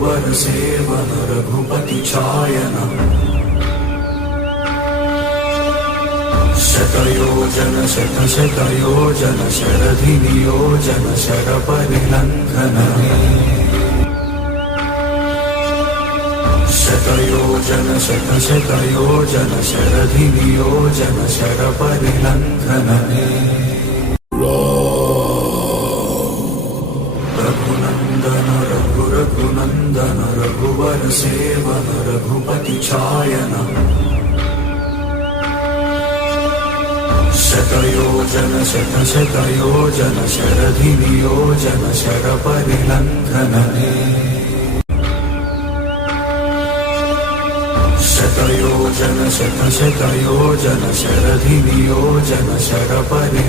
Raghubar seven Raghupati छायन शतयोजन शतशतयोजन शरधिनियोजन शरपरिलङ्घन शतयोजन शतशतयोजन शरधिनियोजन शरपरिलङ्घन Raghunandan Raghunandan Raghubar seven Raghupati छायन शतयोजन शतशतयोजन शरधिनियोजन शरपरिलङ्घन शतयोजन शतशतयोजन शरधिनियोजन शरपरि